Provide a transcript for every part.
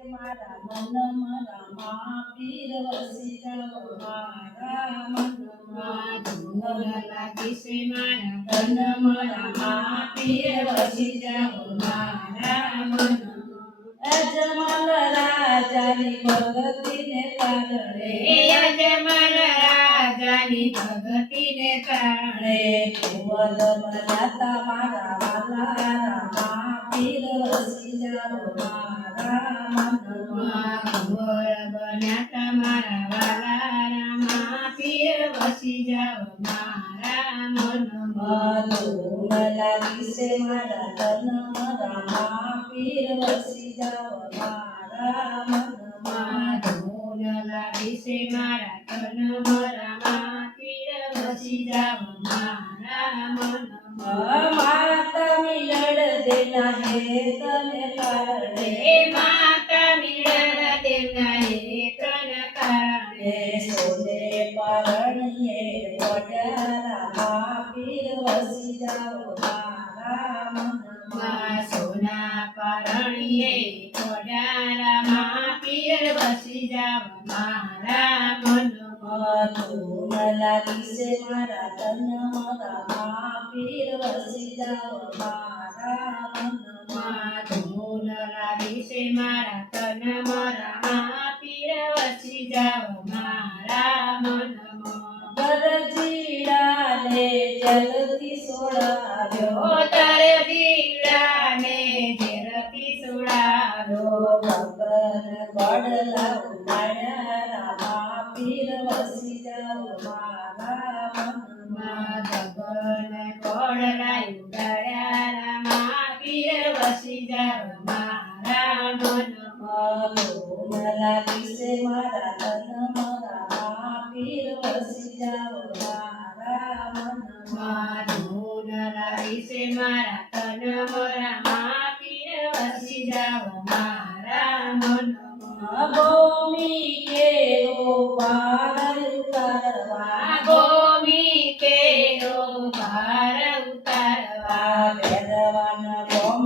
મારા મનમાં રામા પીર વસી જાઓ મારા મનમાં ધૂન લાગી છે મારા તનમાં રામા પીર વસી જાઓ મારા મનમાં અજમલ રાજાની ભગતીને કારણે અજમલ રાજાની ભગતીને કારણે કુંવર બન્યા મારા વાલા રામા પીર વસી જાઓ મારા મનમાં કુંવર બન્યા તમારા વાલા રામા પીર વસી જાઓ મારા મનમાં ધૂન લાગી છે મારા તનમાં રામા પીર વસી જાઓ મારા મનમાં ધૂન લાગી છે મારા તનમાં રામા પીર વસી જાઓ મારા મનમાં માતા મિલડ દેના હે તને કારણે માતા મિલન દેના હેતન કારણે સોને પરણીએ પડ્યા રામા પીર વસી જાઓ મારા મનમાં સોના પરણીએ પડ્યા રામા પીર વસી જાઓ મારા મનમાં ધૂન લાગી છે મારા તનમાં રામા પીર વસી જાઓ મારા મનમાં ધૂન લાગી છે મારા તનમાં રામા પીર વસી જાઓ મારા મનમાં ગરજીડાને જલથી સોડાવ્યો તાર દીડાને ઝેરથી સુડાવ્યો ભગન બડલા ઉડાડ્યા રામા પીર વસી જાઓ મારા મનમાં ગગન કોડલાઈ ઉડાડ્યા રામા પીર વસી જાઓ મારા મનમાં ધૂન લાગી છે મારા તનમાં રામા પીર વસી જાઓ મારા મનમાં ધૂન લાગી છે મારા તનમાં રામા પીર વસી જાઓ મારા મનમાં ભૂમિ કેરો પાર ઉતારવા ગોમી કેરો ભાર ઉતારવા ભેરવાના રોમ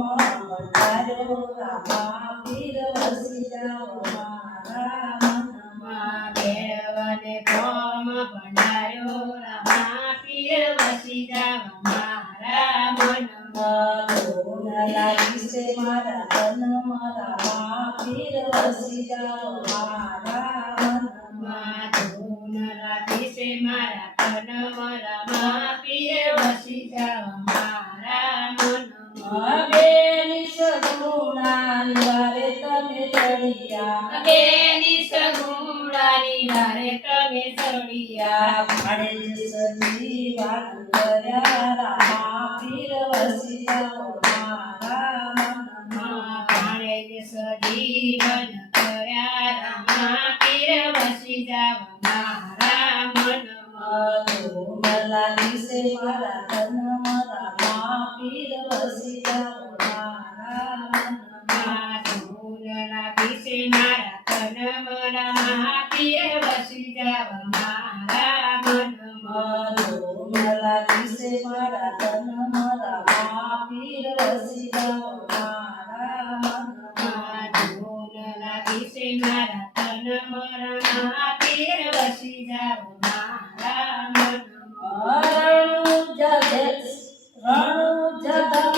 બંધાર્યો રામા પીર વસી જાઓ મારા મનમાં ભેરવને કોમ ભંડાર્યો રામા પીર વસી જાઓ મારા મનમાં ધૂન લાગી છે મારા તનમાં રામા પીર વસી જાઓ મારા મનમાં ધૂન લાગી છે મારા તનમાં રામા પીર વસી જાઓ મારા મનમાં બેની સગુણાની વારે તમે ચડિયા બેની સગુણાની વારે તમે ચડિયા ભાડે સજી વાળ કર્યા રામા પીર વસી જાઓ મારા મનમાં ભાણે સજીવન કર્યા રામા પીર વસી જાઓ મારા મનમાં ધૂન લાગી છે મારા તનમાં રામા પીર વસી જાઓ મારા મનમાં ધૂન લાગી છે મારા તનમાં રામા પીર વસી જાઓ મારા મનમાં ધૂન લાગી છે મારા તનમાં રામા પીર વસી જાઓ મારા મનમાં ધૂન લાગી છે મારા તનમાં રામા પીર વસી જાઓ મારા મનમાં રણુ જગમ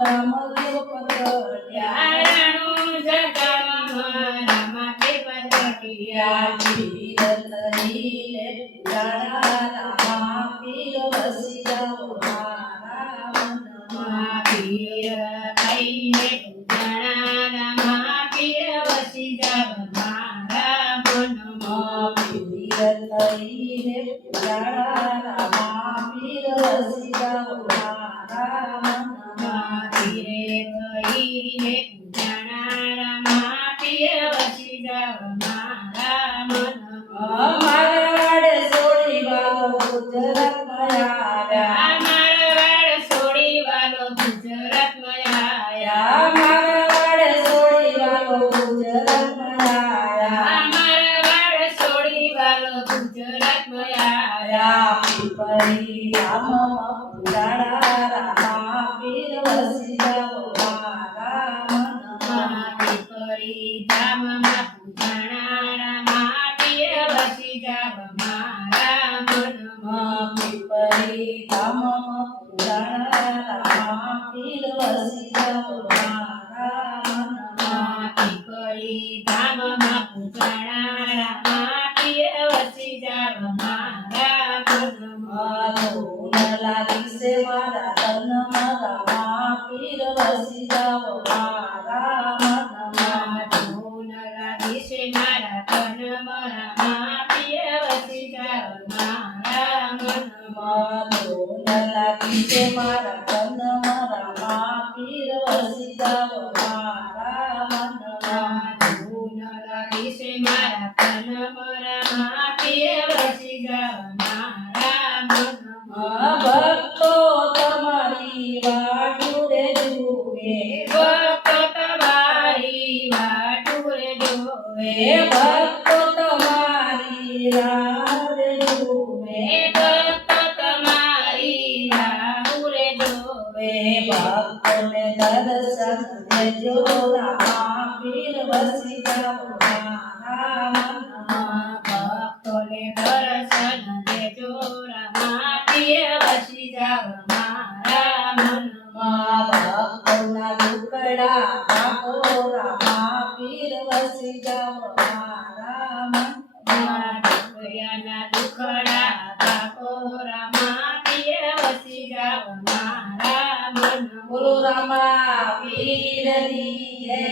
રામ દેવ પગડ્યા રાણુ જગમાં રામા તે પગટિયા પીર તરીને જાડા રામા પીર વસી જાઓ મારા મનમાં પીર કઈને પૂજાણા રામા પીર વસી જાઓ મારા મનમાં પીર તરીને જાડા રામા પીર વસી જાઓ મારા મનમાં પીરે કઈને પૂજાણા રામા પીર વસી જાઓ મારા મનમાં મારવાડે સોડી વાળો ગુજરાતમાં આવ્યા મારવાડ છોડી વાલો ગુજરાતમાં આયા મારવાડે સોડી વાળો ગુજરાતમાં આવ્યા મારવાડ છોડી વાલો ગુજરાતમાં આયા પીપળી રામમાં પૂજાડા રામા પીર વસી જાઓ મારા મનમાં પીપળી ધામમાં પૂજાણા રામા પીર વસી જાવ મારા મનમાં પીપળી ધામમાં પૂજાણા પીર વસી જાવ મારા મનમાં. પીપળી ધામમાં પૂજાણા રામા પીર વસી જાવ મારા મનમાં ધૂન લાગી છે મારા તનમાં રામા પીર વસી જાવ મારા મનમાં. ધૂન લાગી છે મારા તનમાં રામા પીર વસી જાવ મારા મનમાં ધૂન લાગી છે મારા તનમાં રામા પીર વસી જાવ મારા મનમાં. ધૂન લાગી છે મારા તનમાં રામા પીર વસી જાવ મારા મનમાં ભક્તો તમારી વાટુરે જુએ ભક્તો તમારી વાટુરે જોવે ભક્તો તમારી રાહ જુએ ભક્તો તમારી વાટુરે જોવે ભક્તોને દર્શન દેજો રામા પીર વસી જાવ મારા મનમાં. ભક્તોને દર્શન દેજો રામા પીર વસી જાવ મારા મનમાં ભક્તોના દુખડા કાપો રામા પીર વસી જાવ મારા મનમાં. દુખયાના દુખડા કાપો રામા પીર વસી જાવ મારા મનમાં બોલો રામા પીરની જય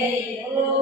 બોલો